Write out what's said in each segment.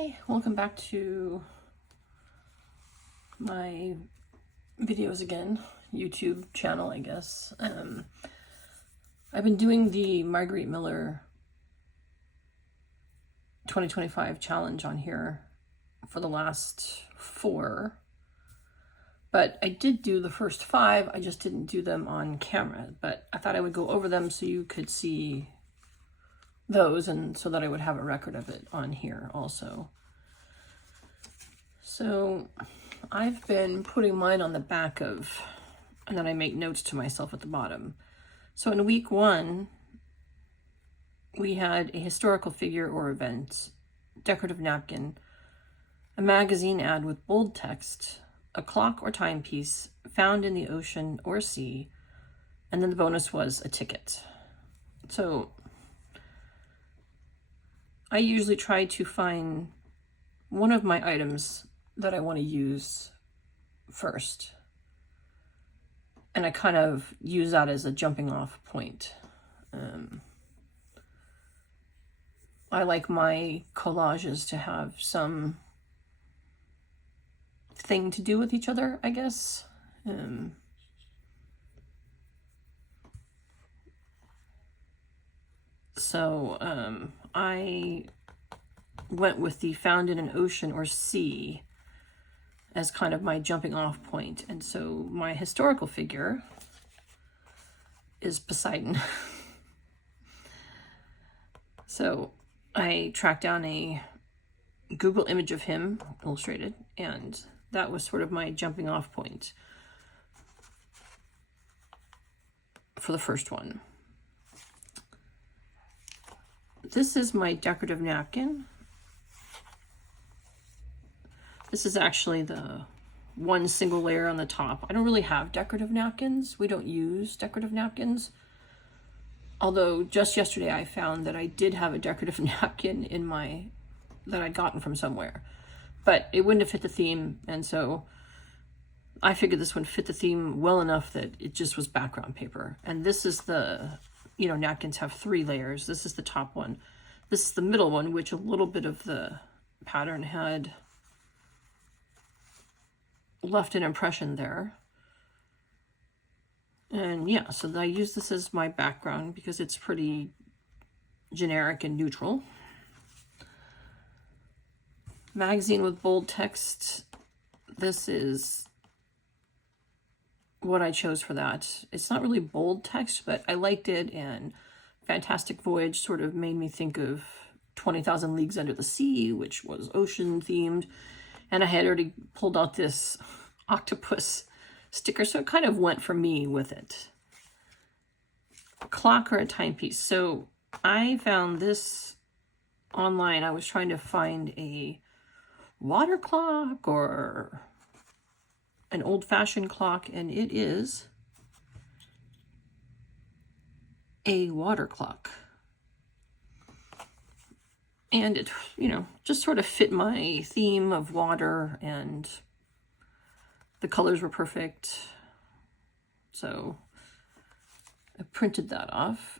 Hi, welcome back to my videos again, YouTube channel, I guess. I've been doing the Margarete Miller 2025 challenge on here for the last 4, but I did do the first 5, I just didn't do them on camera, but I thought I would go over them so you could see those and so that I would have a record of it on here also. So I've been putting mine on the back of, and then I make notes to myself at the bottom. So in week 1, we had a historical figure or event, decorative napkin, a magazine ad with bold text, a clock or timepiece found in the ocean or sea, and then the bonus was a ticket. So I usually try to find one of my items that I want to use first. And I kind of use that as a jumping off point. I like my collages to have some thing to do with each other, I guess. I went with the found in an ocean or sea as kind of my jumping off point. And so my historical figure is Poseidon. So I tracked down a Google image of him, illustrated, and that was sort of my jumping off point for the first one. This is my decorative napkin. This is actually the one single layer on the top. I don't really have decorative napkins. We don't use decorative napkins. Although just yesterday I found that I did have a decorative napkin in my, that I'd gotten from somewhere. But it wouldn't have fit the theme, and so I figured this one fit the theme well enough that it just was background paper. And this is the, napkins have 3 layers. This is the top one. This is the middle one, which a little bit of the pattern had left an impression there. And yeah, so I use this as my background because it's pretty generic and neutral. Magazine with bold text. This is what I chose for that. It's not really bold text, but I liked it, and Fantastic Voyage sort of made me think of 20,000 Leagues Under the Sea, which was ocean themed. And I had already pulled out this octopus sticker, so it kind of went for me with it. A clock or a timepiece. So I found this online. I was trying to find a water clock or an old-fashioned clock, and it is a water clock. And it, just sort of fit my theme of water, and the colors were perfect. So I printed that off.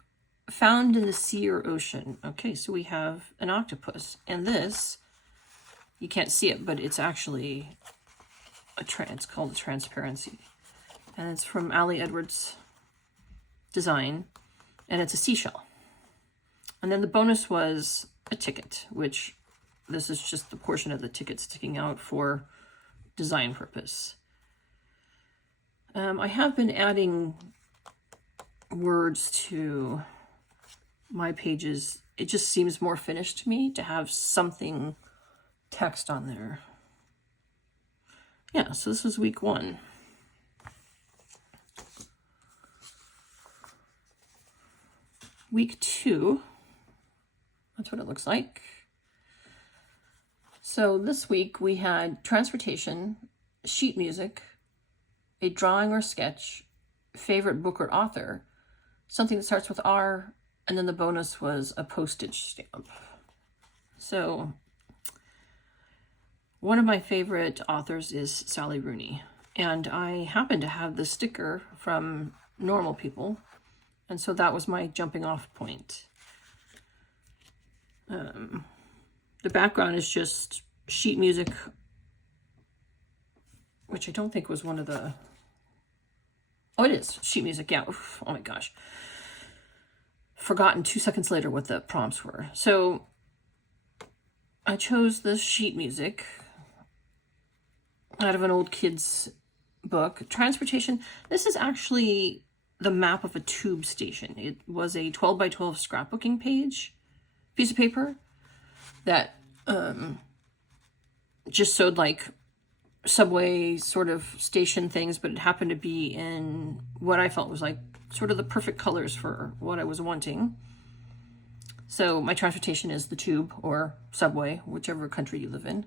Found in the sea or ocean. Okay, so we have an octopus. And this, you can't see it, but it's actually it's called a transparency. And it's from Ali Edwards' design. And it's a seashell. And then the bonus was a ticket, which this is just the portion of the ticket sticking out for design purpose. I have been adding words to my pages. It just seems more finished to me to have something text on there. Yeah, so this is week 1. Week 2, that's what it looks like. So this week we had transportation, sheet music, a drawing or sketch, favorite book or author, something that starts with R, and then the bonus was a postage stamp. So one of my favorite authors is Sally Rooney, and I happen to have the sticker from Normal People, and so that was my jumping off point. The background is just sheet music, which I don't think was one of the... Oh, it is. Sheet music, yeah. Oof, oh my gosh. Forgotten 2 seconds later what the prompts were. So I chose this sheet music out of an old kid's book. Transportation. This is actually the map of a tube station. It was a 12 by 12 scrapbooking piece of paper that just showed like subway sort of station things, but it happened to be in what I felt was like sort of the perfect colors for what I was wanting. So my transportation is the tube or subway, whichever country you live in,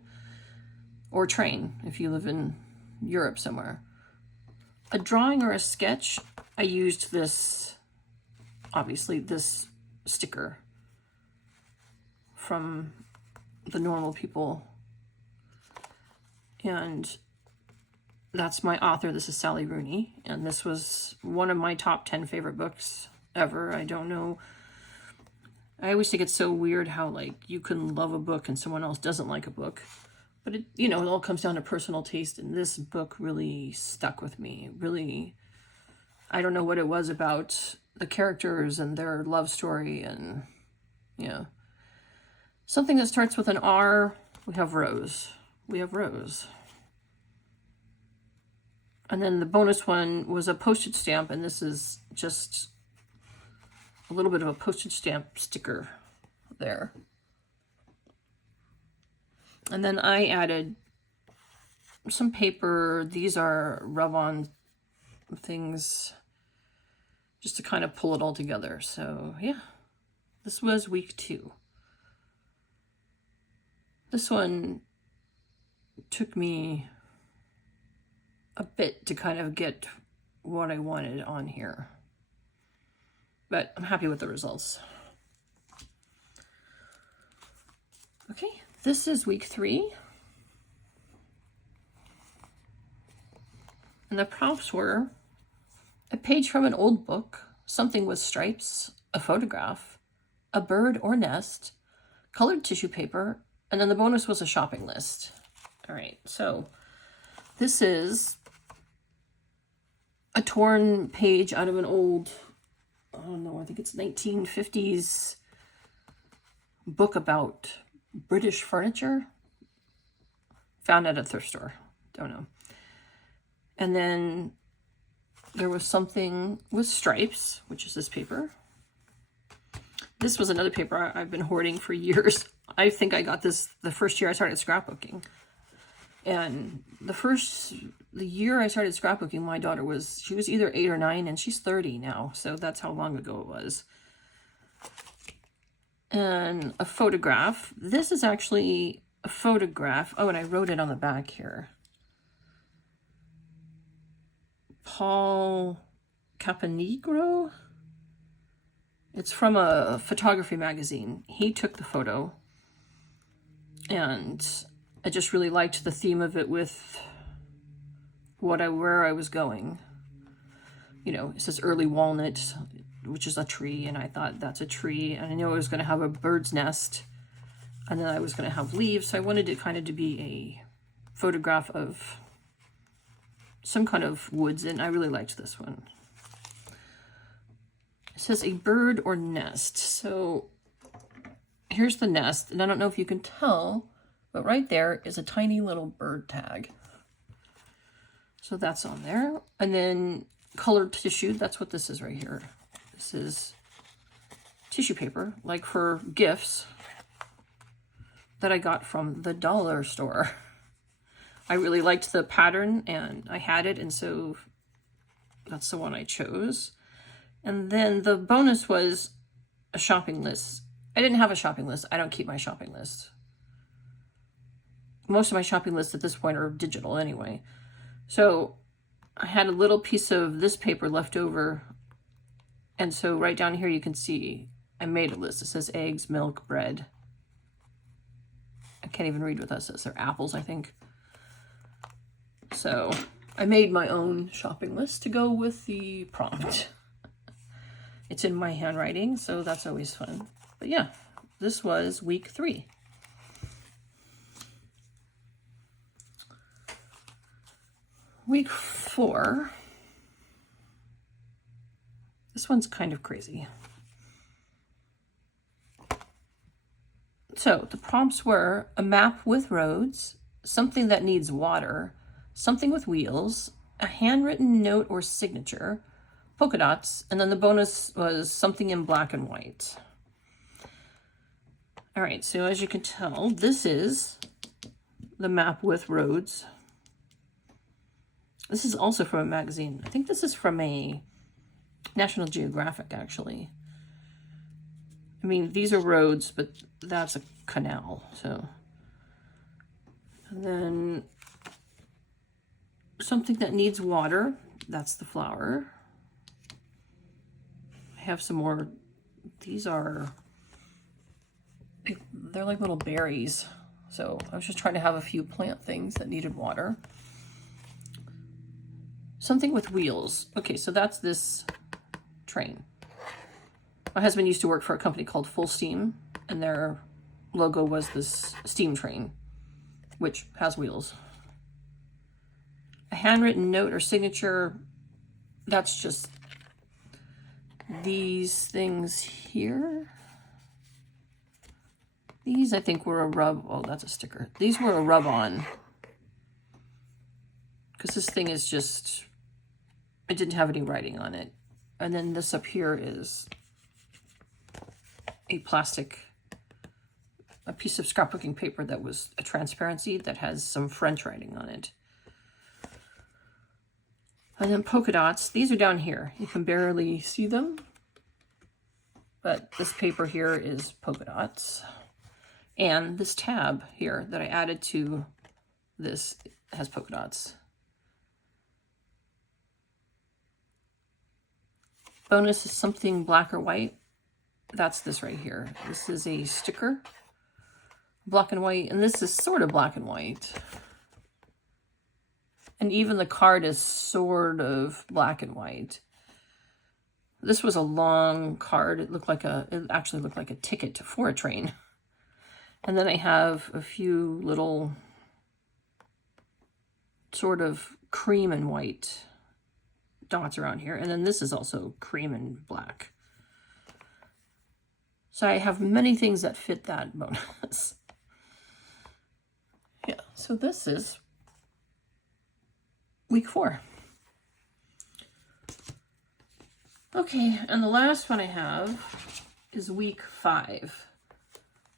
or train if you live in Europe somewhere. A drawing or a sketch, I used this, obviously this sticker from the Normal People, and that's my author. This is Sally Rooney, and this was one of my top 10 favorite books ever. I don't know, I always think it's so weird how like you can love a book and someone else doesn't like a book, but it, you know, it all comes down to personal taste, and this book really stuck with me. Really, I don't know what it was about the characters and their love story, and yeah. Something that starts with an R, we have Rose. We have Rose. And then the bonus one was a postage stamp, and this is just a little bit of a postage stamp sticker there. And then I added some paper. These are rub-on things just to kind of pull it all together. So yeah, this was week 2. This one took me a bit to kind of get what I wanted on here, but I'm happy with the results. Okay, this is week 3. And the prompts were a page from an old book, something with stripes, a photograph, a bird or nest, colored tissue paper, and then the bonus was a shopping list. All right, so this is a torn page out of an old, I don't know, I think it's 1950s book about British furniture. Found at a thrift store, don't know. And then there was something with stripes, which is this paper. This was another paper I've been hoarding for years. I think I got this the first year I started scrapbooking. And the year I started scrapbooking, my daughter she was either 8 or 9, and she's 30 now. So that's how long ago it was. And a photograph. This is actually a photograph. Oh, and I wrote it on the back here. Paul Caponegro. It's from a photography magazine. He took the photo, and I just really liked the theme of it with where I was going. You know, it says early walnut, which is a tree, and I thought that's a tree, and I knew I was going to have a bird's nest, and then I was going to have leaves, so I wanted it kind of to be a photograph of some kind of woods, and I really liked this one. It says a bird or nest. So here's the nest, and I don't know if you can tell, but right there is a tiny little bird tag. So that's on there. And then colored tissue, that's what this is right here. This is tissue paper, like for gifts, that I got from the dollar store. I really liked the pattern, and I had it, and so that's the one I chose. And then the bonus was a shopping list. I didn't have a shopping list. I don't keep my shopping list. Most of my shopping lists at this point are digital anyway. So I had a little piece of this paper left over. And so right down here you can see I made a list. It says eggs, milk, bread. I can't even read what that says. They're apples, I think. So I made my own shopping list to go with the prompt. It's in my handwriting, so that's always fun. But yeah, this was week 3. Week 4. This one's kind of crazy. So the prompts were a map with roads, something that needs water, something with wheels, a handwritten note or signature, polka dots, and then the bonus was something in black and white. All right, so as you can tell, this is the map with roads. This is also from a magazine. I think this is from a National Geographic, actually. I mean, these are roads, but that's a canal, so. And then something that needs water, that's the flower. I have some more. These are, they're like little berries. So I was just trying to have a few plant things that needed water. Something with wheels. Okay, so that's this train. My husband used to work for a company called Full Steam, and their logo was this steam train, which has wheels. A handwritten note or signature, that's just these things here. These, I think, were a rub. Oh, that's a sticker. These were a rub-on. Because this thing is just, it didn't have any writing on it. And then this up here is a piece of scrapbooking paper that was a transparency that has some French writing on it. And then polka dots. These are down here. You can barely see them. But this paper here is polka dots. And this tab here that I added to this has polka dots. Bonus is something black or white. That's this right here. This is a sticker, black and white, and this is sort of black and white. And even the card is sort of black and white. This was a long card. It actually looked like a ticket for a train. And then I have a few little sort of cream and white dots around here. And then this is also cream and black. So I have many things that fit that bonus. Yeah, so this is week 4. Okay, and the last one I have is week 5.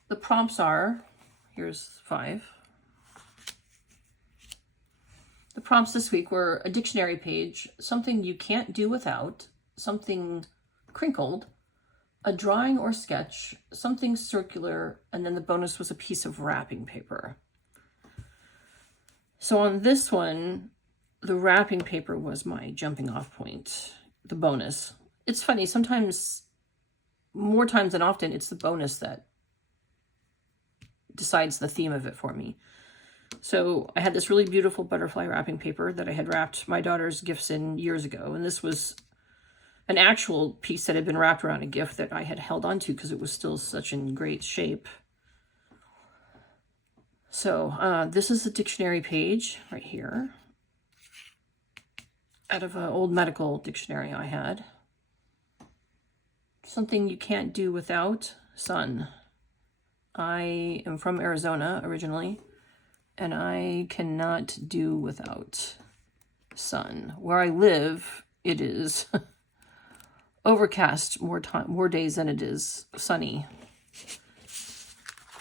The prompts are, here's 5. The prompts this week were a dictionary page, something you can't do without, something crinkled, a drawing or sketch, something circular, and then the bonus was a piece of wrapping paper. So on this one, the wrapping paper was my jumping off point, the bonus. It's funny, sometimes, more times than often, it's the bonus that decides the theme of it for me. So I had this really beautiful butterfly wrapping paper that I had wrapped my daughter's gifts in years ago, and this was an actual piece that had been wrapped around a gift that I had held on to because it was still such in great shape. So this is the dictionary page right here, out of an old medical dictionary I had. Something you can't do without, sun. I am from Arizona originally, and I cannot do without sun. Where I live, it is overcast more days than it is sunny.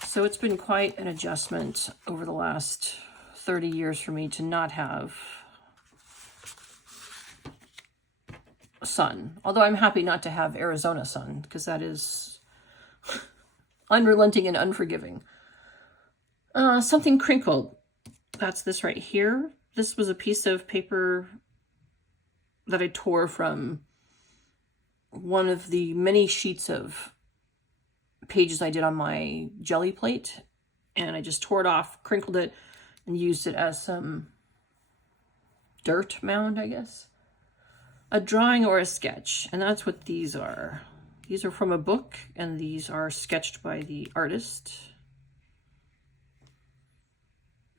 So it's been quite an adjustment over the last 30 years for me to not have sun. Although I'm happy not to have Arizona sun, because that is unrelenting and unforgiving. Something crinkled. That's this right here. This was a piece of paper that I tore from one of the many sheets of pages I did on my jelly plate, and I just tore it off, crinkled it, and used it as some dirt mound, I guess. A drawing or a sketch, and that's what these are. These are from a book, and these are sketched by the artist.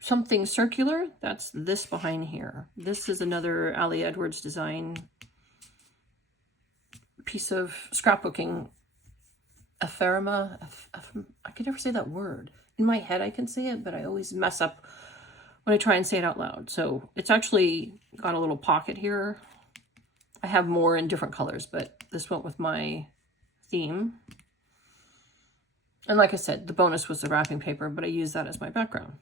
something circular, that's this behind here. This is another Ali Edwards design piece of scrapbooking ephemera. I can never say that word. In my head I can say it, but I always mess up when I try and say it out loud. So it's actually got a little pocket here. I have more in different colors, but this went with my theme. And like I said, the bonus was the wrapping paper, but I used that as my background.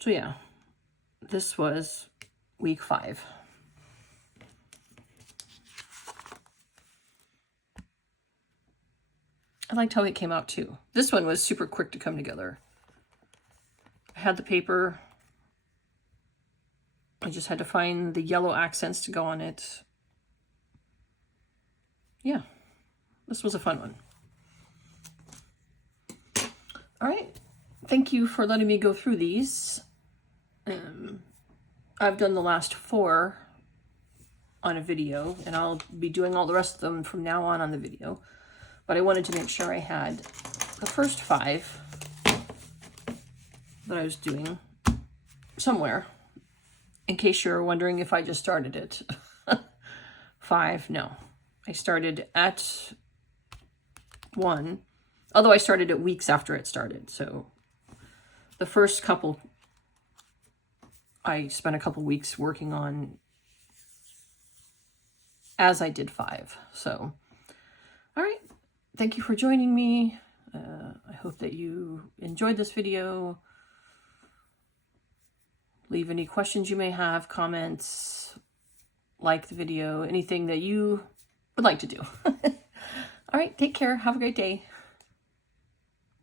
So yeah, this was week 5. I liked how it came out too. This one was super quick to come together. I had the paper. I just had to find the yellow accents to go on it. Yeah, this was a fun one. All right, thank you for letting me go through these. I've done the last 4 on a video, and I'll be doing all the rest of them from now on the video. But I wanted to make sure I had the first 5 that I was doing somewhere, in case you're wondering if I just started it. 5, no. I started at 1, although I started it weeks after it started. So the first couple, I spent a couple weeks working on as I did 5. So, all right. Thank you for joining me. I hope that you enjoyed this video. Leave any questions you may have, comments, like the video, anything that you would like to do. All right, take care. Have a great day.